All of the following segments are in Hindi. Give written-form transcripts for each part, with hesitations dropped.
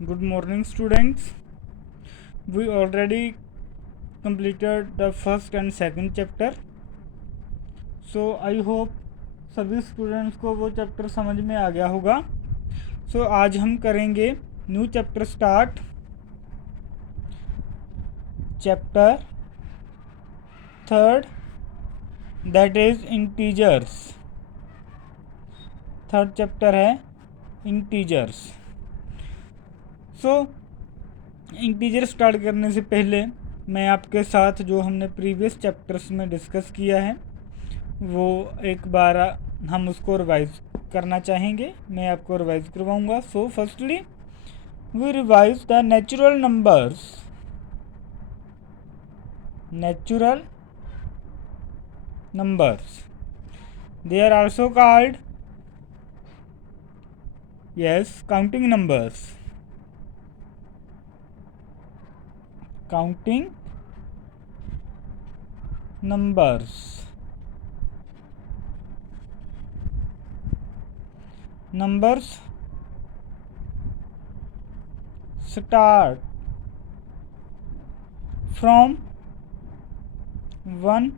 Good morning, students. We already completed the first and second chapter. So I hope सभी स्टूडेंट्स को वो चैप्टर समझ में आ गया होगा. So आज हम करेंगे new chapter start. Chapter third, that is integers. Third chapter है इंटीजर्स. सो इंटीजर स्टार्ट करने से पहले मैं आपके साथ जो हमने प्रीवियस चैप्टर्स में डिस्कस किया है वो एक बार हम उसको रिवाइज करना चाहेंगे. मैं आपको रिवाइज करवाऊंगा. So firstly we revise the natural numbers. Natural numbers, they are also called, yes, counting numbers. Counting numbers. Numbers start from 1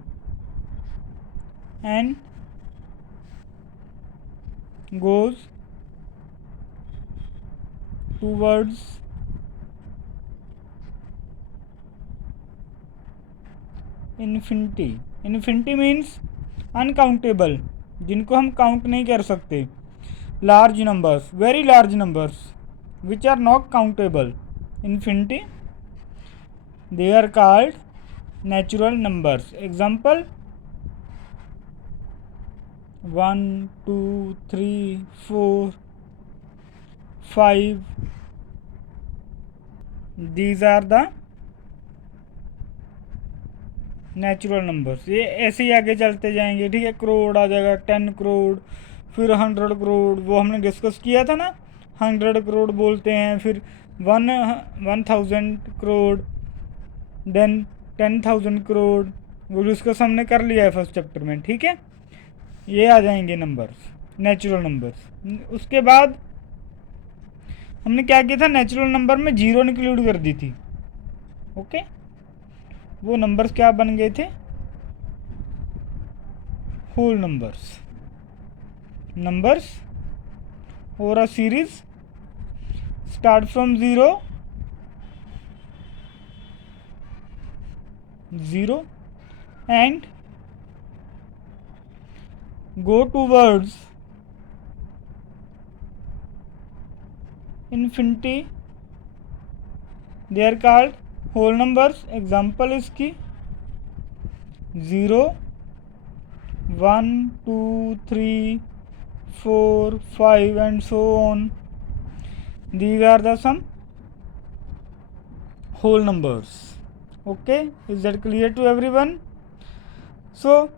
and goes towards infinity. Infinity means uncountable, जिनको हम काउंट नहीं कर सकते. Large numbers, very large numbers which are not countable. Infinity, they are called natural numbers. Example 1, 2, 3, 4, 5. These are the natural numbers. ये ऐसे ही आगे चलते जाएंगे. ठीक है, करोड़ आ जाएगा, 10 करोड़, फिर 100 करोड़. वो हमने डिस्कस किया था ना, 100 करोड़ बोलते हैं, फिर 1000 करोड़, देन 10,000 करोड़. वो डिस्कस हमने कर लिया है फर्स्ट चैप्टर में. ठीक है, ये आ जाएंगे नंबर्स, नेचुरल नंबर्स. उसके बाद हमने क्या किया था, नेचुरल नंबर में जीरो इंक्लूड कर दी थी. ओके, वो नंबर्स क्या बन गए थे, होल नंबर्स. नंबर्स और a series start from 0 and go towards infinity. They are called whole numbers. Example is की 0, 1, 2, 3, 4, 5 and so on. These are the some whole numbers. Okay, is that clear to everyone? So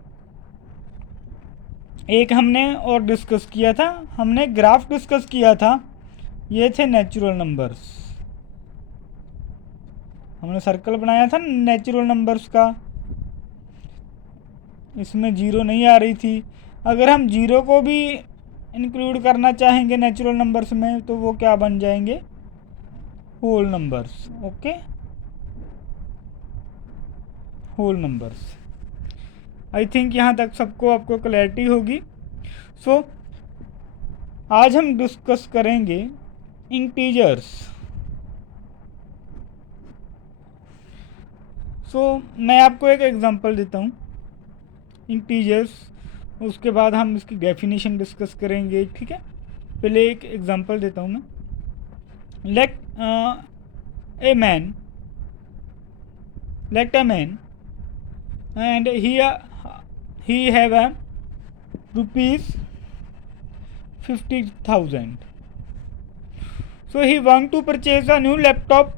एक हमने और डिस्कस किया था, हमने ग्राफ डिस्कस किया था. ये थे नेचुरल नंबर्स. हमने सर्कल बनाया था नेचुरल नंबर्स का. इसमें जीरो नहीं आ रही थी. अगर हम जीरो को भी इंक्लूड करना चाहेंगे नेचुरल नंबर्स में तो वो क्या बन जाएंगे, whole numbers. Okay, whole numbers. I think यहाँ तक सबको आपको क्लैरिटी होगी. सो आज हम डिस्कस करेंगे इंटीजर्स. सो मैं आपको एक एग्जांपल देता हूँ इंटीजर्स. उसके बाद हम इसकी डेफिनेशन डिस्कस करेंगे. ठीक है, पहले एक एग्जांपल देता हूँ मैं. Let a man and he have a rupees 50,000. So he want to purchase a new laptop.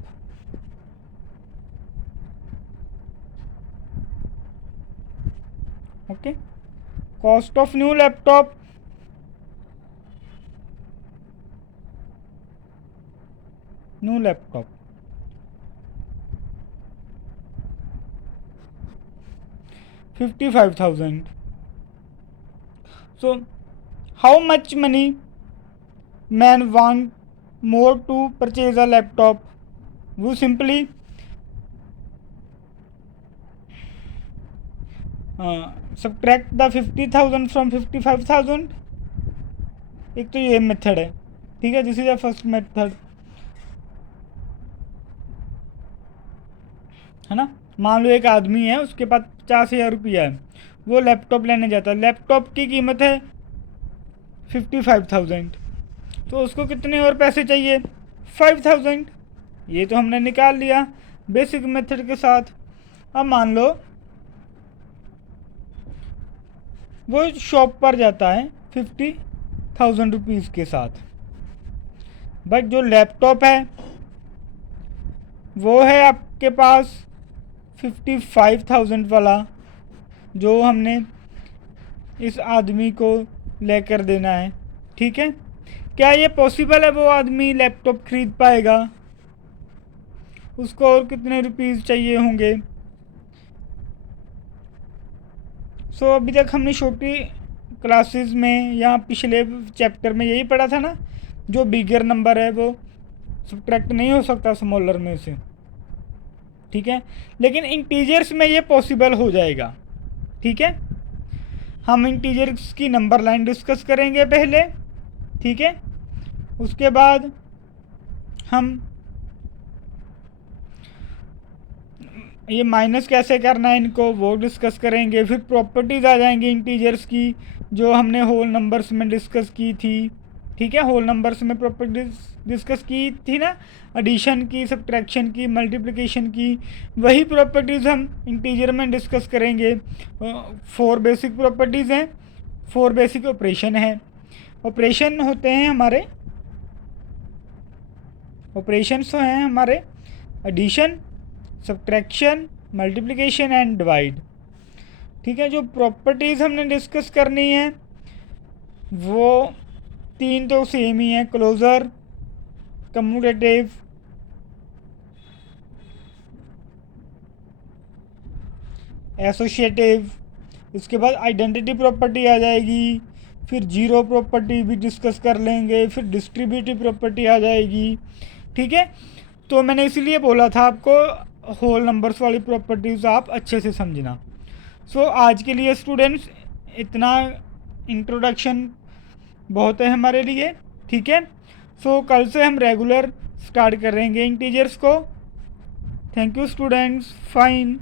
Okay, cost of new laptop $55,000. So how much money man want more to purchase a laptop, वो simply subtract the 50,000 from 55,000। एक तो ये मेथड है, ठीक है, this is the first method, है ना। मान लो एक आदमी है, उसके पास 50,000 रुपया है, वो लैपटॉप लेने जाता है, लैपटॉप की कीमत है 55,000, तो उसको कितने और पैसे चाहिए, 5,000। ये तो हमने निकाल लिया बेसिक मेथड के साथ। अब मान लो वो शॉप पर जाता है 50,000 रुपीज़ के साथ, बट जो लैपटॉप है वो है आपके पास 55,000 वाला, जो हमने इस आदमी को लेकर देना है, ठीक है। क्या ये पॉसिबल है वो आदमी लैपटॉप खरीद पाएगा, उसको और कितने रुपीज़ चाहिए होंगे। सो अभी तक हमने छोटी क्लासेस में या पिछले चैप्टर में यही पढ़ा था ना, जो बिगर नंबर है वो सब्ट्रैक्ट नहीं हो सकता स्मॉलर में से, ठीक है, लेकिन इंटीजर्स में ये पॉसिबल हो जाएगा, ठीक है। हम इंटीजर्स की नंबर लाइन डिस्कस करेंगे पहले, ठीक है, उसके बाद हम ये माइनस कैसे करना है इनको वो डिस्कस करेंगे, फिर प्रॉपर्टीज़ आ जाएंगी इंटीजर्स की जो हमने होल नंबर्स में डिस्कस की थी, ठीक है। होल नंबर्स में प्रॉपर्टीज डिस्कस की थी ना, एडिशन की, सब्ट्रैक्शन की, मल्टीप्लिकेशन की, वही प्रॉपर्टीज़ हम इंटीजर में डिस्कस करेंगे। 4 बेसिक प्रॉपर्टीज़ हैं, 4 बेसिक ऑपरेशन हैं। ऑपरेशन होते हैं हमारे, ऑपरेशंस तो हैं हमारे addition, subtraction, multiplication and divide, ठीक है। जो प्रॉपर्टीज़ हमने डिस्कस करनी है वो 3 तो सेम ही है, क्लोजर, कम्यूटेटिव, एसोशिएटिव, इसके बाद आइडेंटिटी प्रॉपर्टी आ जाएगी, फिर जीरो प्रॉपर्टी भी डिस्कस कर लेंगे, फिर डिस्ट्रीब्यूटिव प्रॉपर्टी आ जाएगी, ठीक है। तो मैंने इसीलिए बोला था आपको होल नंबर्स वाली प्रॉपर्टीज़ आप अच्छे से समझना। सो आज के लिए स्टूडेंट्स इतना इंट्रोडक्शन बहुत है हमारे लिए, ठीक है। सो कल से हम रेगुलर स्टार्ट करेंगे इंटीजर्स को। Thank you students, fine.